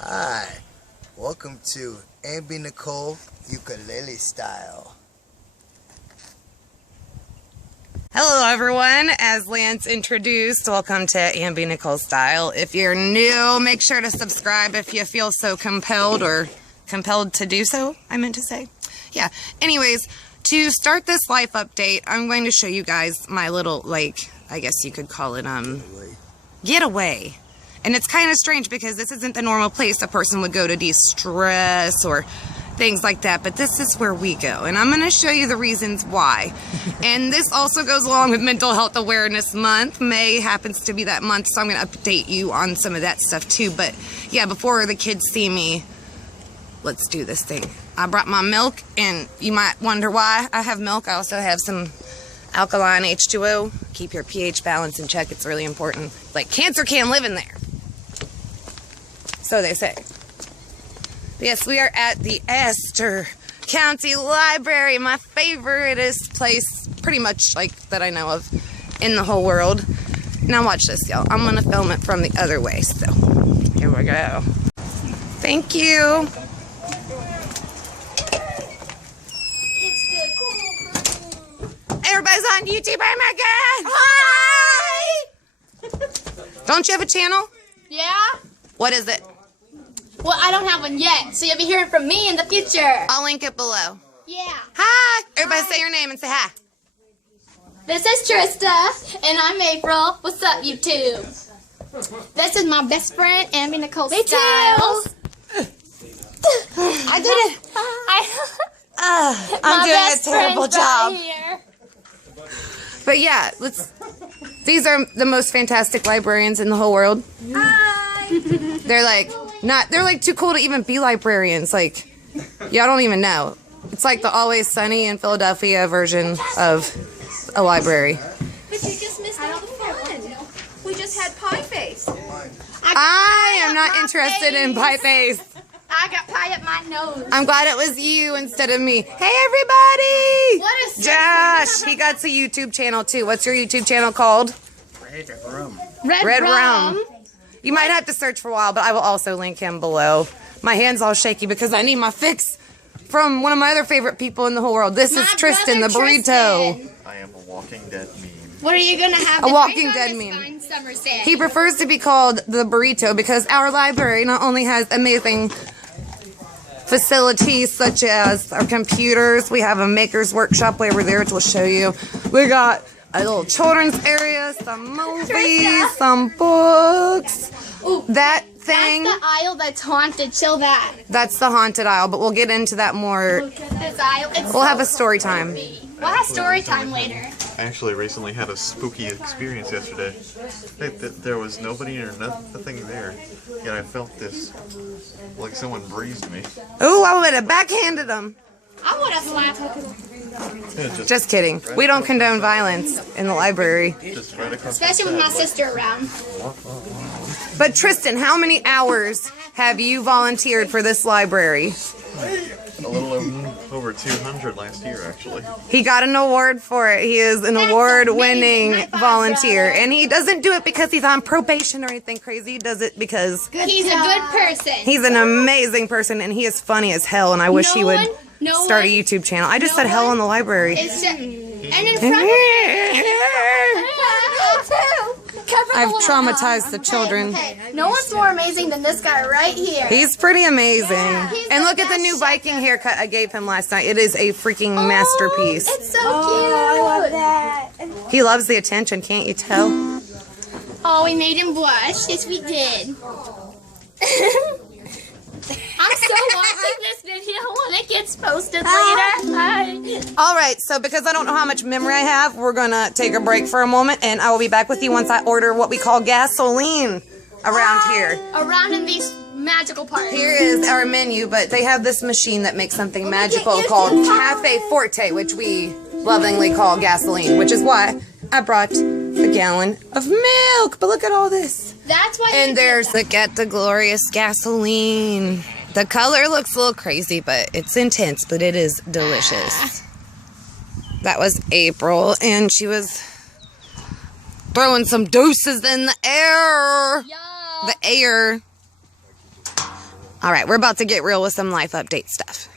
Hi, welcome to Ambi Nicole Ukulele Style. Hello everyone, as Lance introduced, welcome to Ambi Nicole Style. If you're new, make sure to subscribe if you feel so compelled or compelled to do so, I meant to say. Yeah, anyways, to start this life update, I'm going to show you guys my little, like, I guess you could call it, getaway. And it's kind of strange because this isn't the normal place a person would go to de-stress or things like that, but this is where we go. And I'm going to show you the reasons why. And this also goes along with Mental Health Awareness Month. May happens to be that month, so I'm going to update you on some of that stuff too. But yeah, before the kids see me, let's do this thing. I brought my milk, and you might wonder why I have milk. I also have some alkaline H2O. Keep your pH balance in check. It's really important. Like, cancer can't live in there. So they say. Yes, we are at the Astor County Library, my favoriteest place, pretty much like that I know of in the whole world. Now watch this, y'all. I'm gonna film it from the other way, so here we go. Thank you. Everybody's on YouTube. Oh my God! Hi! Don't you have a channel? Yeah? What is it? Well, I don't have one yet, so you'll be hearing from me in the future. I'll link it below. Yeah. Hi! Everybody say your name and say hi. This is Trista, and I'm April. What's up, YouTube? This is my best friend, Ambi Nicole Styles. I did it. I'm doing a terrible job. Right, but yeah, these are the most fantastic librarians in the whole world. hi. They're like too cool to even be librarians. Like, y'all don't even know. It's like the Always Sunny in Philadelphia version of a library. But you just missed all the fun. We just had pie face. I am not interested in pie face. I got pie up my nose. I'm glad it was you instead of me. Hey, everybody! What is Josh, he got a YouTube channel too. What's your YouTube channel called? Red Rum. Red Rum. You might have to search for a while, but I will also link him below. My hand's all shaky because I need my fix from one of my other favorite people in the whole world. This is Tristan, the burrito. Tristan. I am a Walking Dead meme. What are you going to have? A Walking Dead meme. He prefers to be called the burrito because our library not only has amazing facilities such as our computers, we have a maker's workshop way over there, which we'll show you. We got a little children's area, some movies, some books. Ooh, that thing. That's the aisle that's haunted. Chill that. That's the haunted aisle, but we'll get into that more. Look at this aisle. It's We'll have a story time. We'll have story time later. I actually recently had a spooky experience yesterday. There was nobody or nothing there, yet I felt this, like someone breezed me. Ooh, I would have backhanded him. I would have slapped him. Just kidding. We don't condone violence in the library. Just right across Especially with my sister around. But Tristan, how many hours have you volunteered for this library? A little over 200 last year, actually. He got an award for it. He is an award-winning High five, volunteer. brother. And he doesn't do it because he's on probation or anything crazy. He does it because He's a good person. he's an amazing person and he is funny as hell. And I wish he would start a YouTube channel. I just said hell in the library. It's just, and in front of I've traumatized the children. No one's more amazing than this guy right here. He's pretty amazing. he's And the look at the best new chef Viking haircut I gave him last night. It is a freaking Oh, masterpiece. It's so cute. I love that. He loves the attention, can't you tell? Oh, we made him blush. Yes, we did. I'm so watching this video when it gets posted later. All right, so because I don't know how much memory I have, we're going to take a break for a moment, and I will be back with you once I order what we call gasoline around here. Around in these magical parts. Here is our menu, but they have this machine that makes something magical called Cafe Forte, which we lovingly call gasoline, which is why I brought a gallon of milk. But look at all this. That's why. And there's look at the glorious gasoline. The color looks a little crazy, but it's intense, but it is delicious. That was April, and she was throwing some deuces in the air. Yo. The air. All right, we're about to get real with some life update stuff.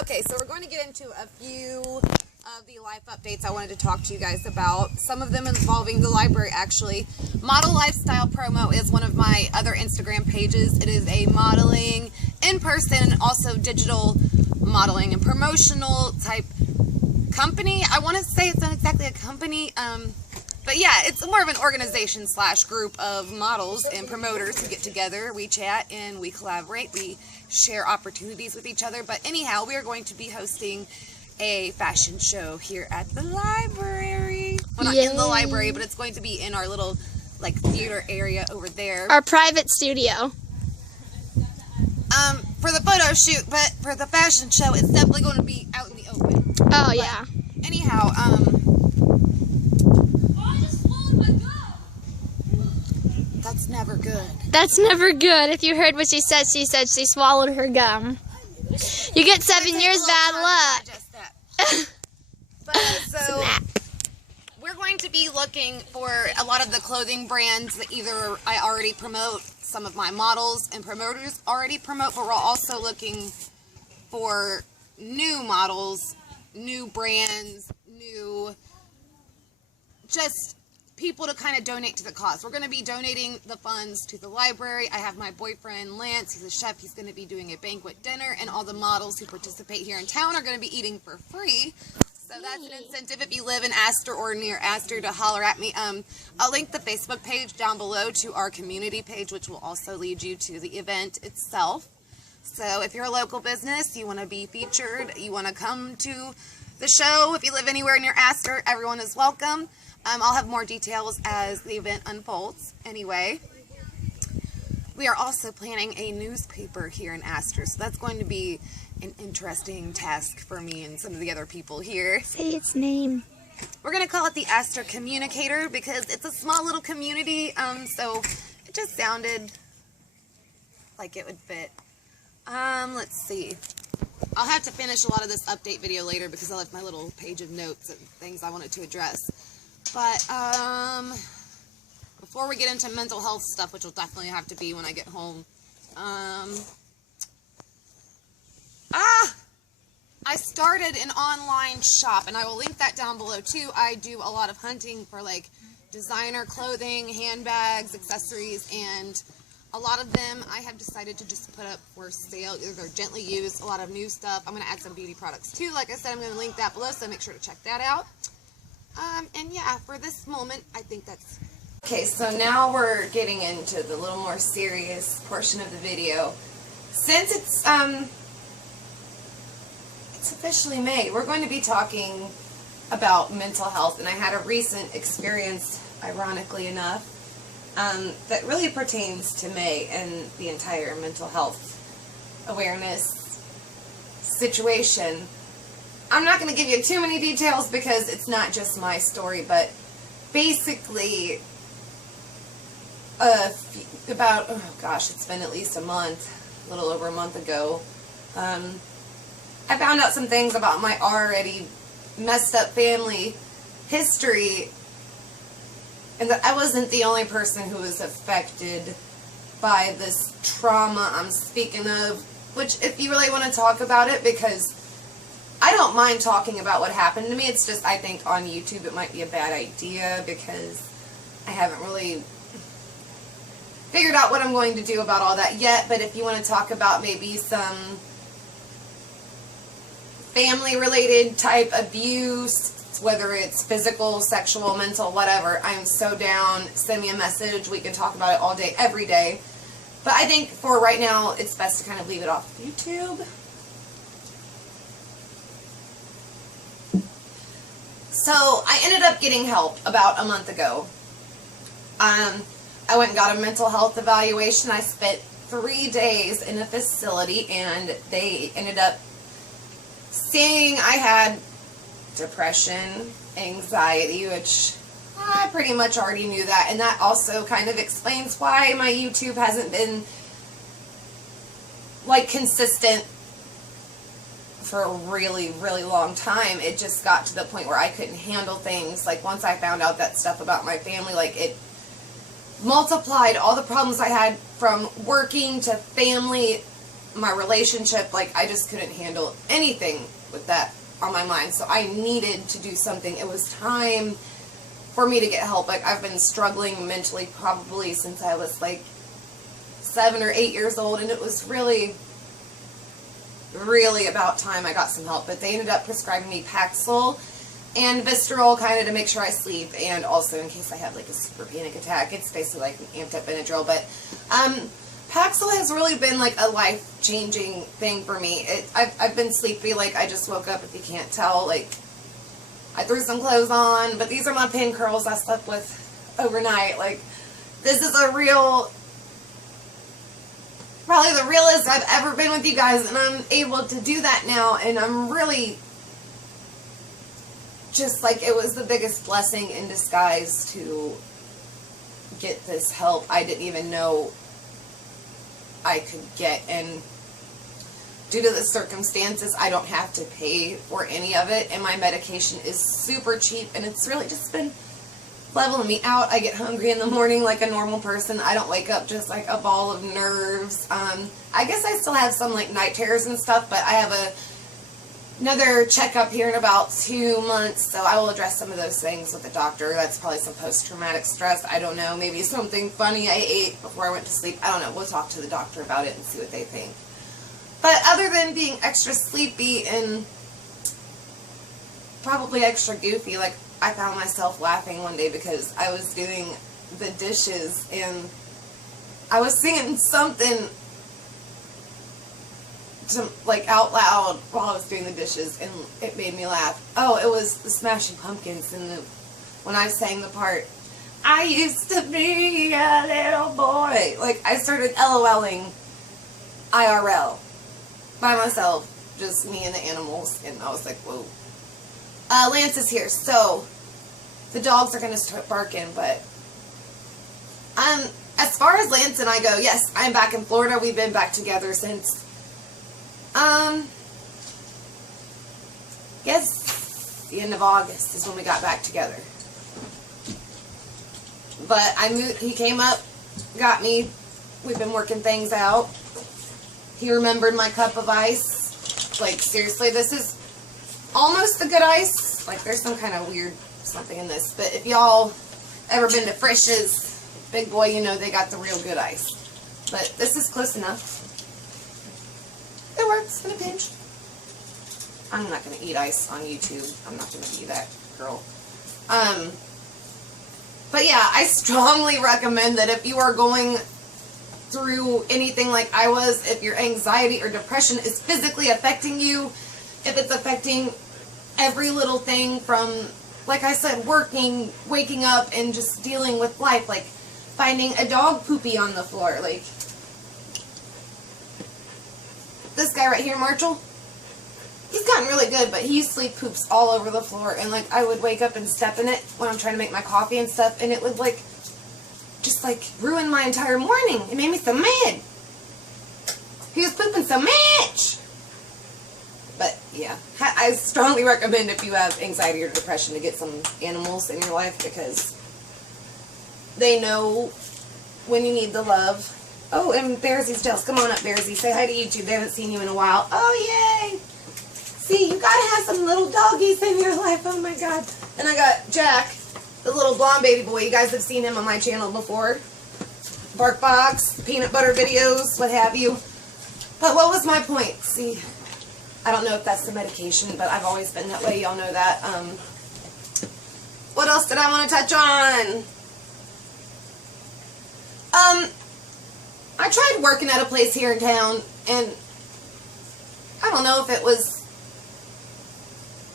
Okay, so we're going to get into a few of the life updates I wanted to talk to you guys about. Some of them involving the library, actually. Model Lifestyle Promo is one of my other Instagram pages. It is a modeling, in-person, and also digital modeling and promotional type company. I want to say it's not exactly a company, but yeah, it's more of an organization / group of models and promoters who get together. We chat and we collaborate. We share opportunities with each other. But anyhow, we are going to be hosting a fashion show here at the library. Well, not in the library, but it's going to be in our little like theater area over there. Our private studio. For the photo shoot, but for the fashion show, it's definitely going to be out in the open. Oh, But yeah. anyhow, that's never good. That's never good. If you heard what she said she swallowed her gum. You get 7 years bad luck. But so we're going to be looking for a lot of the clothing brands that either I already promote, some of my models and promoters already promote, but we're also looking for new models, new brands, new just people to kind of donate to the cause. We're going to be donating the funds to the library. I have my boyfriend Lance, he's a chef, he's going to be doing a banquet dinner, and all the models who participate here in town are going to be eating for free. So that's an incentive if you live in Astor or near Astor to holler at me. I'll link the Facebook page down below to our community page, which will also lead you to the event itself. So if you're a local business, you want to be featured, you want to come to the show, if you live anywhere near Astor, everyone is welcome. I'll have more details as the event unfolds. Anyway, we are also planning a newspaper here in Astor, so that's going to be an interesting task for me and some of the other people here. Say its name. We're going to call it the Astor Communicator because it's a small little community, so it just sounded like it would fit. Let's see. I'll have to finish a lot of this update video later because I left my little page of notes and things I wanted to address. But, before we get into mental health stuff, which will definitely have to be when I get home, I started an online shop, and I will link that down below too. I do a lot of hunting for like designer clothing, handbags, accessories, and a lot of them I have decided to just put up for sale. Either they're gently used, a lot of new stuff. I'm going to add some beauty products too. Like I said, I'm going to link that below, so make sure to check that out. And yeah, for this moment, I think that's... Okay, so now we're getting into the little more serious portion of the video. Since it's officially May, we're going to be talking about mental health, and I had a recent experience, ironically enough, that really pertains to May and the entire mental health awareness situation. I'm not going to give you too many details because it's not just my story, but basically about, oh gosh, it's been at least a month, a little over a month ago, I found out some things about my already messed up family history, and that I wasn't the only person who was affected by this trauma I'm speaking of, which if you really want to talk about it, because I don't mind talking about what happened to me, it's just I think on YouTube it might be a bad idea because I haven't really figured out what I'm going to do about all that yet. But if you want to talk about maybe some family related type abuse, whether it's physical, sexual, mental, whatever, I'm so down. Send me a message. We can talk about it all day, every day. But I think for right now, it's best to kind of leave it off YouTube. So I ended up getting help about a month ago. I went and got a mental health evaluation. I spent 3 days in a facility, and they ended up seeing I had depression, anxiety, which I pretty much already knew that, and that also kind of explains why my YouTube hasn't been like consistent for a really, really long time. It just got to the point where I couldn't handle things. Like once I found out that stuff about my family, like it multiplied all the problems I had from working to family, my relationship, like I just couldn't handle anything with that on my mind. So I needed to do something. It was time for me to get help. Like I've been struggling mentally probably since I was like 7 or 8 years old, and it was really about time I got some help. But they ended up prescribing me Paxil and Visceral kind of to make sure I sleep, and also in case I had like a super panic attack. It's basically like an amped up Benadryl, but Paxil has really been like a life-changing thing for me. I've been sleepy, like I just woke up, if you can't tell, like I threw some clothes on, but these are my pin curls I slept with overnight. Like this is a real, probably the realest I've ever been with you guys, and I'm able to do that now, and I'm really just like, it was the biggest blessing in disguise to get this help I didn't even know I could get. And due to the circumstances, I don't have to pay for any of it, and my medication is super cheap, and it's really just been leveling me out. I get hungry in the morning like a normal person. I don't wake up just like a ball of nerves. I guess I still have some like night terrors and stuff, but I have another checkup here in about 2 months, so I will address some of those things with the doctor. That's probably some post-traumatic stress. I don't know. Maybe something funny I ate before I went to sleep. I don't know. We'll talk to the doctor about it and see what they think. But other than being extra sleepy and probably extra goofy, like I found myself laughing one day because I was doing the dishes and I was singing something to, like, out loud while I was doing the dishes, and it made me laugh. Oh, it was the Smashing Pumpkins, and when I sang the part, I used to be a little boy. Like, I started LOLing IRL by myself, just me and the animals, and I was like, whoa. Lance is here, so the dogs are going to start barking, but as far as Lance and I go, yes, I'm back in Florida. We've been back together since guess the end of August is when we got back together. But I moved, he came up, got me, we've been working things out. He remembered my cup of ice. Like, seriously, this is almost the good ice. Like, there's some kind of weird something in this. But if y'all ever been to Frisch's, big boy, you know they got the real good ice. But this is close enough. It works in a pinch. I'm not going to eat ice on YouTube. I'm not going to be that girl. But yeah, I strongly recommend that if you are going through anything like I was, if your anxiety or depression is physically affecting you, if it's affecting every little thing from, like I said, working, waking up, and just dealing with life, like finding a dog poopy on the floor, like this guy right here, Marshall, he's gotten really good, but he used to leave poops all over the floor, and like I would wake up and step in it when I'm trying to make my coffee and stuff, and it would like just like ruin my entire morning. It made me so mad. He was pooping so much. But yeah, I strongly recommend if you have anxiety or depression to get some animals in your life, because they know when you need the love. Oh, and Bearsy's jealous. Come on up, Bearsy. Say hi to YouTube. They haven't seen you in a while. Oh, yay! See, you gotta have some little doggies in your life. Oh my god. And I got Jack, the little blonde baby boy. You guys have seen him on my channel before. Bark Box, peanut butter videos, what have you. But what was my point? See, I don't know if that's the medication, but I've always been that way. Y'all know that. What else did I want to touch on? I tried working at a place here in town, and I don't know if it was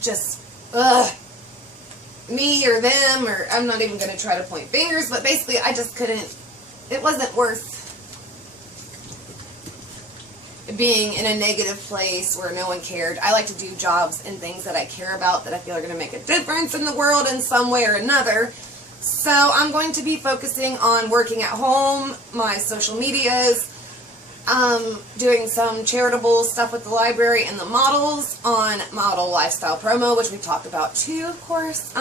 just, me or them, or I'm not even going to try to point fingers, but basically I just couldn't, it wasn't worth being in a negative place where no one cared. I like to do jobs and things that I care about, that I feel are going to make a difference in the world in some way or another. So I'm going to be focusing on working at home, my social medias, doing some charitable stuff with the library and the models on Model Lifestyle Promo, which we talked about too, of course.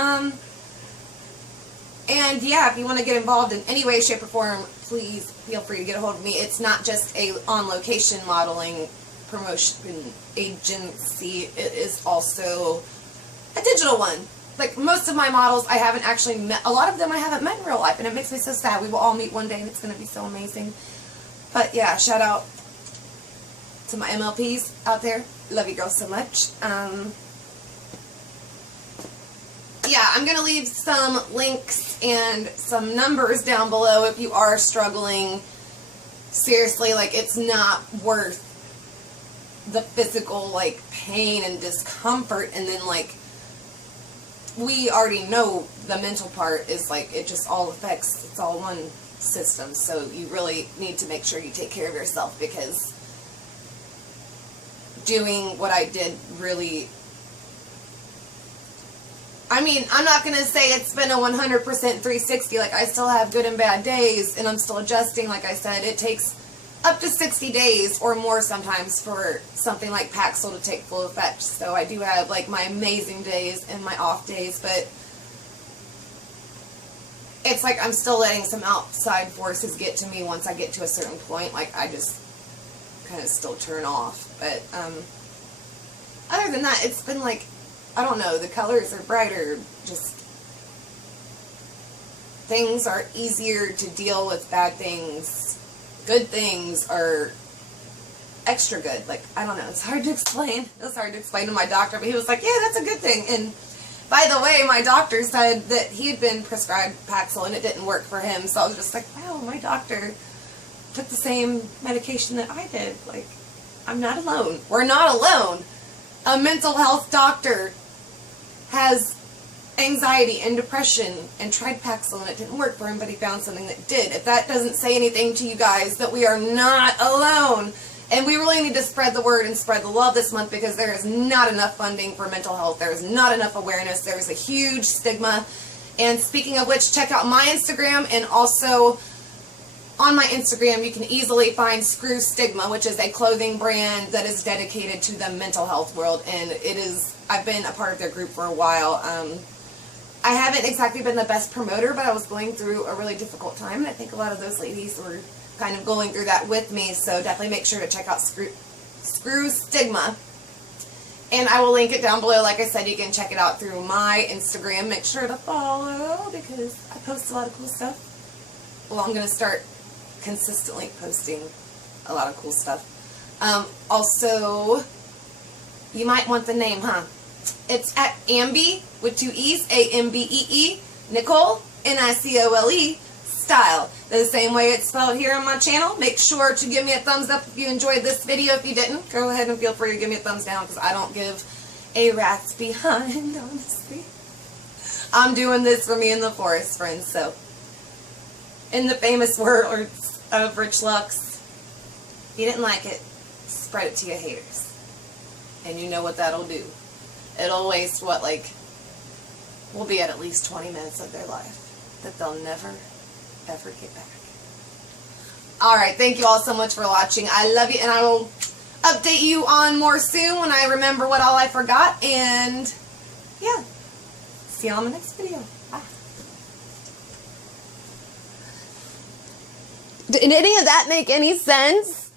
And yeah, if you want to get involved in any way, shape, or form, please feel free to get a hold of me. It's not just a on-location modeling promotion agency. It is also a digital one. Like most of my models, I haven't actually met. A lot of them I haven't met in real life, and it makes me so sad. We will all meet one day, and it's going to be so amazing. But yeah, shout out to my MLPs out there. Love you girls so much. Yeah, I'm going to leave some links and some numbers down below if you are struggling. Seriously, like, it's not worth the physical, like, pain and discomfort. And then, like, we already know the mental part is, like, it just all affects, it's all one system. So you really need to make sure you take care of yourself, because doing what I did really, I mean, I'm not going to say it's been a 100% 360. Like, I still have good and bad days, and I'm still adjusting. Like I said, it takes up to 60 days or more sometimes for something like Paxil to take full effect. So I do have, like, my amazing days and my off days, but it's like I'm still letting some outside forces get to me once I get to a certain point. Like, I just kind of still turn off. But other than that, it's been like, I don't know, the colors are brighter, just things are easier to deal with. Bad things, good things are extra good. Like, I don't know, it's hard to explain. It was hard to explain to my doctor, but he was like, yeah, that's a good thing. And by the way, my doctor said that he had been prescribed Paxil and it didn't work for him. So I was just like, wow, my doctor took the same medication that I did. Like, I'm not alone. We're not alone. A mental health doctor has anxiety and depression and tried Paxil and it didn't work for him, but he found something that did. If that doesn't say anything to you guys, that we are not alone. And we really need to spread the word and spread the love this month, because there is not enough funding for mental health. There is not enough awareness. There is a huge stigma. And speaking of which, check out my Instagram, and also on my Instagram you can easily find Screw Stigma, which is a clothing brand that is dedicated to the mental health world. And it is, I've been a part of their group for a while. I haven't exactly been the best promoter, but I was going through a really difficult time, and I think a lot of those ladies were kind of going through that with me. So definitely make sure to check out Screw Stigma, and I will link it down below. Like I said, you can check it out through my Instagram. Make sure to follow, because I post a lot of cool stuff. Well, I'm going to start consistently posting a lot of cool stuff. Also, you might want the name, huh? It's at Ambee, with 2 E's, A-M-B-E-E, Nicole, N-I-C-O-L-E, Style. The same way it's spelled here on my channel. Make sure to give me a thumbs up if you enjoyed this video. If you didn't, go ahead and feel free to give me a thumbs down, because I don't give a rat's behind, honestly. I'm doing this for me and the forest friends. So, in the famous words of Rich Lux, if you didn't like it, spread it to your haters. And you know what that'll do. It'll waste, what, like, we'll be at least 20 minutes of their life that they'll never, ever get back. Alright, thank you all so much for watching. I love you, and I will update you on more soon when I remember what all I forgot. And, yeah, see you on the next video. Bye. Did any of that make any sense?